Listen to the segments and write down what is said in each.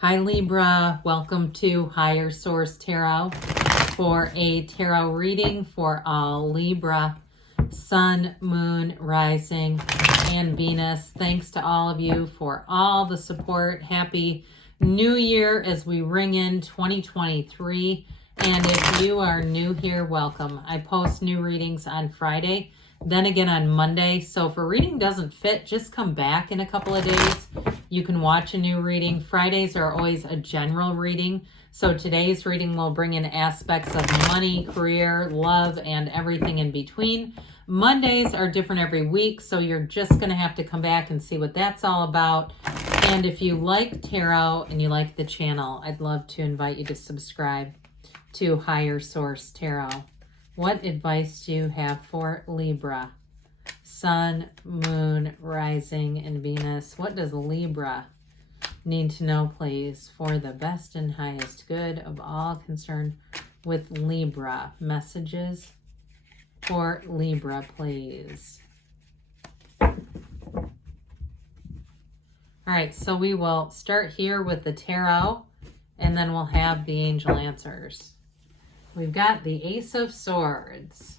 Hi Libra, welcome to Higher Source Tarot for a tarot reading for all Libra, Sun, Moon, Rising, and Venus. Thanks to all of you for all the support. Happy New Year as we ring in 2023. And if you are new here, welcome. I post new readings on Friday, then again on Monday. So if a reading doesn't fit, just come back in a couple of days. You can watch a new reading. Fridays are always a general reading. So today's reading will bring in aspects of money, career, love, and everything in between. Mondays are different every week, so you're just going to have to come back and see what that's all about. And if you like tarot and you like the channel, I'd love to invite you to subscribe to Higher Source Tarot. What advice do you have for Libra? Sun, Moon, Rising, and Venus. What does Libra need to know, please, for the best and highest good of all concerned with Libra? Messages for Libra, please. All right, so we will start here with the tarot, and then we'll have the angel answers. We've got the Ace of Swords,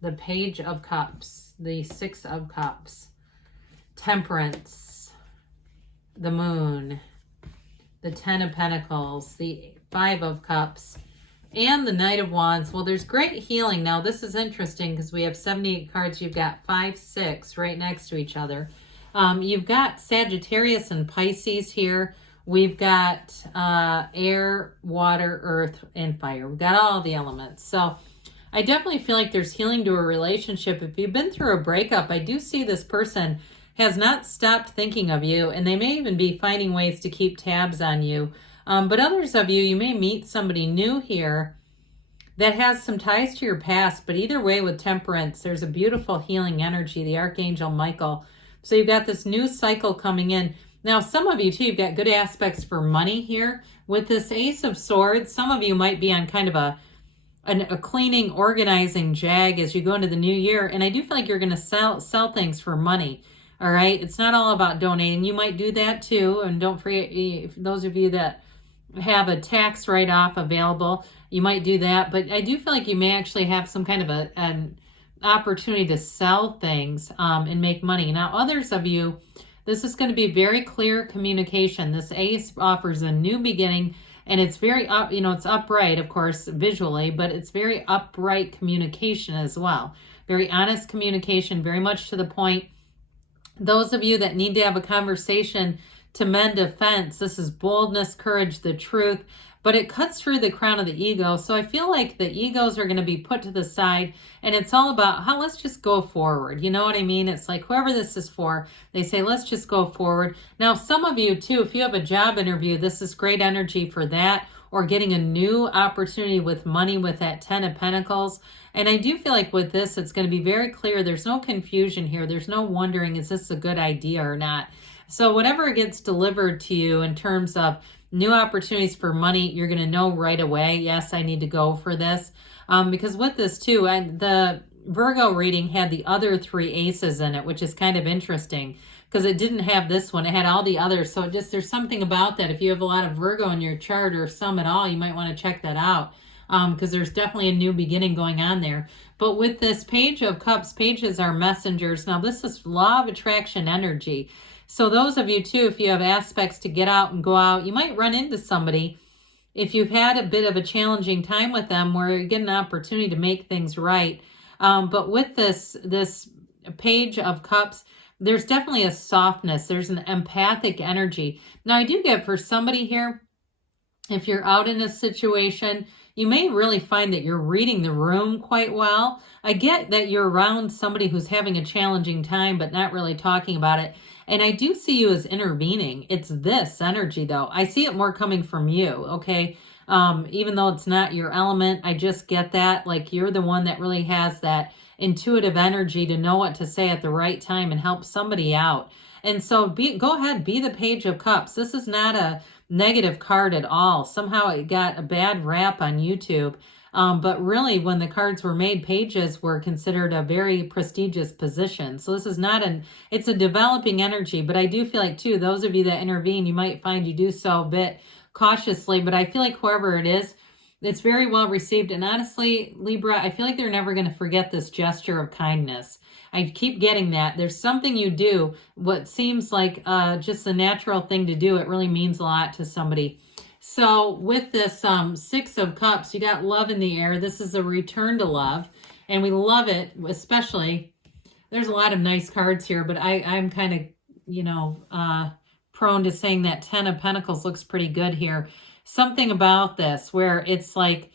the Page of Cups, the Six of Cups, Temperance, the Moon, the Ten of Pentacles, the Five of Cups, and the Knight of Wands. Well, there's great healing. Now, this is interesting because we have 78 cards. You've got 5, 6 right next to each other. You've got Sagittarius and Pisces here. We've got air, water, earth, and fire. We've got all the elements. So I definitely feel like there's healing to a relationship. If you've been through a breakup, I do see this person has not stopped thinking of you, and they may even be finding ways to keep tabs on you. But others of you, you may meet somebody new here that has some ties to your past. But either way, with Temperance, there's a beautiful healing energy, the Archangel Michael. So you've got this new cycle coming in. Now, some of you, too, you've got good aspects for money here. With this Ace of Swords, some of you might be on kind of a cleaning, organizing jag as you go into the new year. And I do feel like you're going to sell things for money, all right? It's not all about donating. You might do that, too. And don't forget, if those of you that have a tax write-off available, you might do that. But I do feel like you may actually have some kind of an opportunity to sell things and make money. Now, others of you, this is going to be very clear communication. This Ace offers a new beginning, and it's very it's upright, of course, visually, but it's very upright communication as well. Very honest communication, very much to the point. Those of you that need to have a conversation to mend a fence, this is boldness, courage, the truth, but it cuts through the crown of the ego. So I feel like the egos are going to be put to the side, and it's all about how let's just go forward. You know what I mean? It's like whoever this is for, they say, let's just go forward. Now, some of you too, if you have a job interview, this is great energy for that, or getting a new opportunity with money with that 10 of Pentacles. And I do feel like with this, it's going to be very clear. There's no confusion here. There's no wondering, is this a good idea or not? So whatever gets delivered to you in terms of new opportunities for money, you're going to know right away, yes, I need to go for this. Because with this too, the Virgo reading had the other 3 aces in it, which is kind of interesting because it didn't have this one. It had all the others. So there's something about that. If you have a lot of Virgo in your chart or some at all, you might want to check that out because there's definitely a new beginning going on there. But with this Page of Cups, pages are messengers. Now, this is law of attraction energy. So those of you too, if you have aspects to get out and go out, you might run into somebody if you've had a bit of a challenging time with them where you get an opportunity to make things right. But with this Page of Cups, there's definitely a softness. There's an empathic energy. Now, I do get for somebody here, if you're out in a situation, you may really find that you're reading the room quite well. I get that you're around somebody who's having a challenging time but not really talking about it. And I do see you as intervening. It's this energy, though. I see it more coming from you, okay? Even though it's not your element, I just get that. Like you're the one that really has that intuitive energy to know what to say at the right time and help somebody out. And so go ahead, be the Page of Cups. This is not a negative card at all. Somehow it got a bad rap on YouTube. But really, when the cards were made, pages were considered a very prestigious position. So this is not it's a developing energy, but I do feel like too, those of you that intervene, you might find you do so a bit cautiously, but I feel like whoever it is, it's very well received. And honestly, Libra, I feel like they're never going to forget this gesture of kindness. I keep getting that. There's something you do, what seems like just a natural thing to do. It really means a lot to somebody. So with this Six of Cups, you got love in the air. This is a return to love. And we love it, especially, there's a lot of nice cards here, but I'm kind of, you know, prone to saying that Ten of Pentacles looks pretty good here. Something about this where it's like,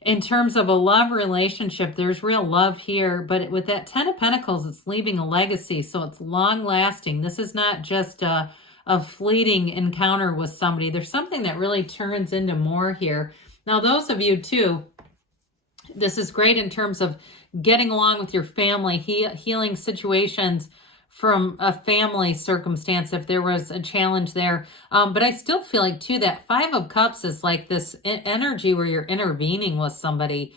in terms of a love relationship, there's real love here, but with that Ten of Pentacles, it's leaving a legacy, so it's long lasting. This is not just a fleeting encounter with somebody. There's something that really turns into more here. Now, those of you too, this is great in terms of getting along with your family, healing situations from a family circumstance if there was a challenge there. But I still feel like too that Five of Cups is like this energy where you're intervening with somebody.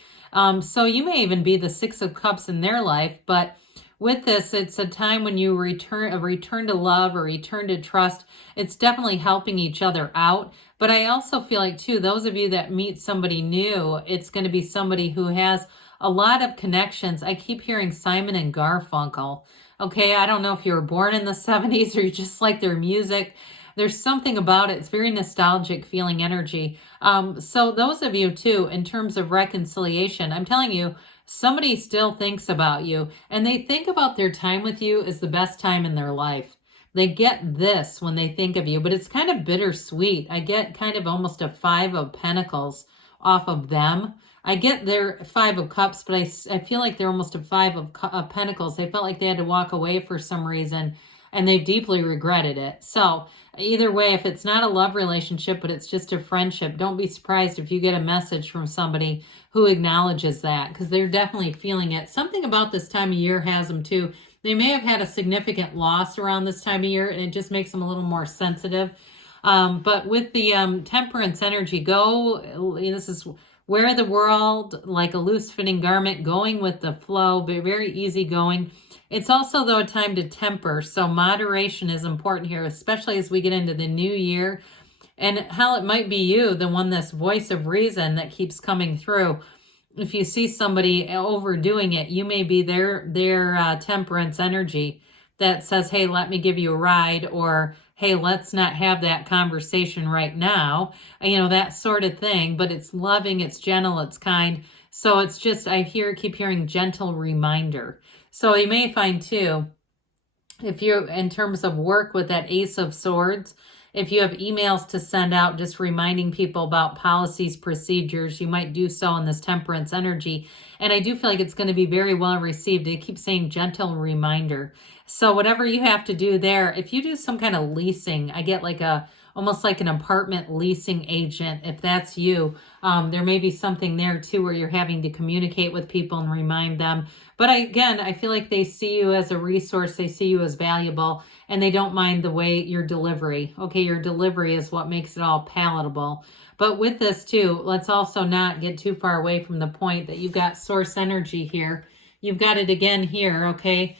So you may even be the Six of Cups in their life, but with this, it's a time when you return to love or return to trust. It's definitely helping each other out. But I also feel like too, those of you that meet somebody new, it's going to be somebody who has a lot of connections. I keep hearing Simon and Garfunkel. Okay, I don't know if you were born in the 70s or you just like their music. There's something about it. It's very nostalgic feeling energy. So those of you too, in terms of reconciliation, I'm telling you, somebody still thinks about you and they think about their time with you as the best time in their life. They get this when they think of you, but it's kind of bittersweet. I get kind of almost a Five of Pentacles off of them. I get their Five of Cups, but I feel like they're almost a Five of Pentacles. They felt like they had to walk away for some reason, and they deeply regretted it. So either way, if it's not a love relationship, but it's just a friendship, don't be surprised if you get a message from somebody who acknowledges that, because they're definitely feeling it. Something about this time of year has them too. They may have had a significant loss around this time of year, and it just makes them a little more sensitive. But with the Temperance energy, this is wear the world like a loose-fitting garment, going with the flow, but very easygoing. It's also, though, a time to temper, so moderation is important here, especially as we get into the new year. And hell, it might be you, the one, this voice of reason that keeps coming through. If you see somebody overdoing it, you may be their temperance energy that says, hey, let me give you a ride, or hey, let's not have that conversation right now, you know, that sort of thing. But it's loving, it's gentle, it's kind. So it's just, keep hearing gentle reminder. So you may find too, if you're in terms of work with that Ace of Swords, if you have emails to send out just reminding people about policies, procedures, you might do so in this Temperance energy. And I do feel like it's going to be very well received. They keep saying gentle reminder. So whatever you have to do there, if you do some kind of leasing, I get like almost like an apartment leasing agent. If that's you, there may be something there too where you're having to communicate with people and remind them. But again, I feel like they see you as a resource. They see you as valuable, and they don't mind the way your delivery. Okay, your delivery is what makes it all palatable. But with this too, let's also not get too far away from the point that you've got source energy here. You've got it again here, okay?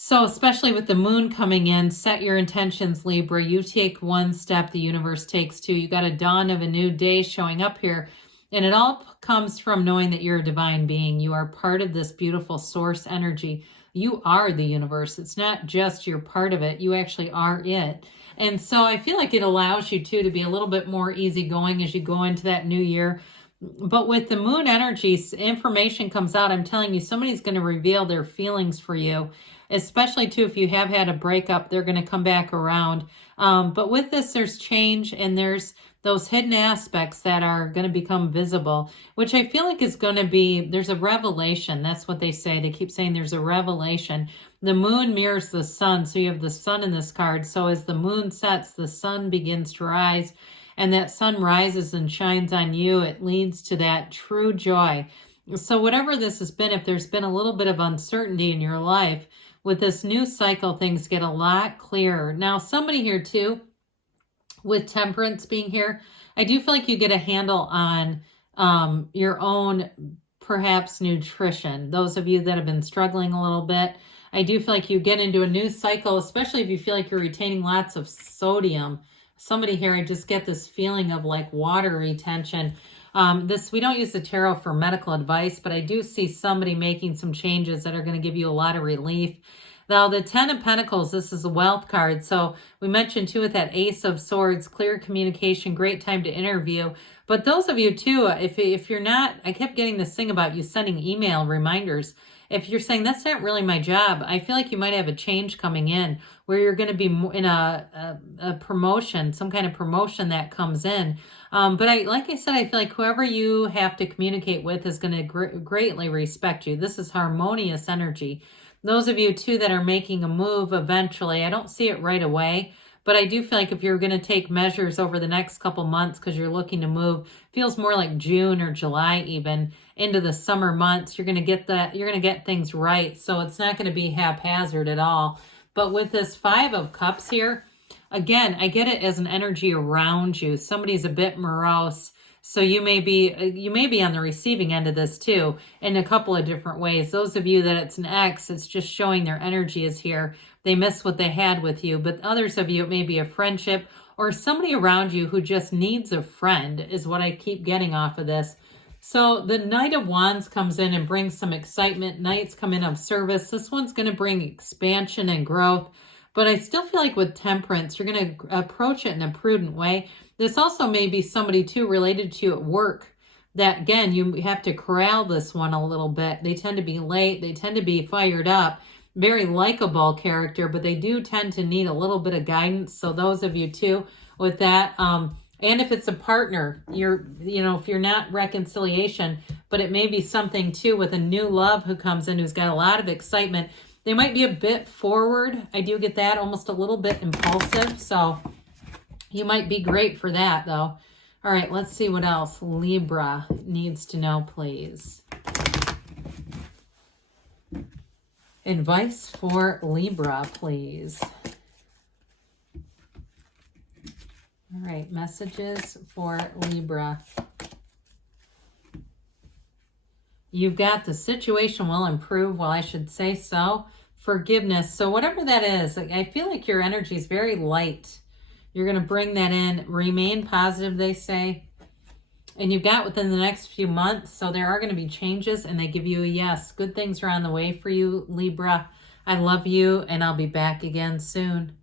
So especially with the moon coming in, set your intentions, Libra. You take one step, the universe takes two. You got a dawn of a new day showing up here. And it all comes from knowing that you're a divine being. You are part of this beautiful source energy. You are the universe. It's not just you're part of it. You actually are it. And so I feel like it allows you too to be a little bit more easygoing as you go into that new year. But with the moon energies, information comes out. I'm telling you, somebody's going to reveal their feelings for you, especially too if you have had a breakup, they're going to come back around. But with this, there's change, and there's those hidden aspects that are going to become visible, which I feel like is going to be, there's a revelation. That's what they say. They keep saying there's a revelation. The moon mirrors the sun. So you have the sun in this card. So as the moon sets, the sun begins to rise, and that sun rises and shines on you. It leads to that true joy. So whatever this has been, if there's been a little bit of uncertainty in your life, with this new cycle, things get a lot clearer. Now, somebody here too, with Temperance being here, I do feel like you get a handle on your own perhaps nutrition. Those of you that have been struggling a little bit, I do feel like you get into a new cycle, especially if you feel like you're retaining lots of sodium. Somebody here, I just get this feeling of like water retention. We don't use the tarot for medical advice, but I do see somebody making some changes that are going to give you a lot of relief. Now, the 10 of Pentacles, this is a wealth card. So we mentioned too with that Ace of Swords, clear communication, great time to interview. But those of you too, if you're not, I kept getting this thing about you sending email reminders. If you're saying that's not really my job, I feel like you might have a change coming in where you're going to be in a promotion, some kind of promotion that comes in. But like I said, I feel like whoever you have to communicate with is going to greatly respect you. This is harmonious energy. Those of you too that are making a move eventually, I don't see it right away, but I do feel like if you're going to take measures over the next couple months because you're looking to move, feels more like June or July even into the summer months, you're going to get that, you're going to get things right. So it's not going to be haphazard at all. But with this 5 of Cups here, again, I get it as an energy around you. Somebody's a bit morose. So you may be on the receiving end of this too in a couple of different ways. Those of you that it's an ex, it's just showing their energy is here. They miss what they had with you. But others of you, it may be a friendship or somebody around you who just needs a friend is what I keep getting off of this. So the Knight of Wands comes in and brings some excitement. Knights come in of service. This one's going to bring expansion and growth. But I still feel like with Temperance, you're going to approach it in a prudent way. This also may be somebody too related to you at work that, again, you have to corral this one a little bit. They tend to be late. They tend to be fired up. Very likable character, but they do tend to need a little bit of guidance. So those of you too with that, and if it's a partner, if you're not reconciliation, but it may be something too with a new love who comes in who's got a lot of excitement. They might be a bit forward. I do get that, almost a little bit impulsive. So you might be great for that though. All right, let's see what else Libra needs to know, please. Advice for Libra, please. All right, messages for Libra. You've got the situation will improve, well, I should say so. Forgiveness. So whatever that is, I feel like your energy is very light. You're going to bring that in. Remain positive, they say. And you've got within the next few months. So there are going to be changes and they give you a yes. Good things are on the way for you, Libra. I love you and I'll be back again soon.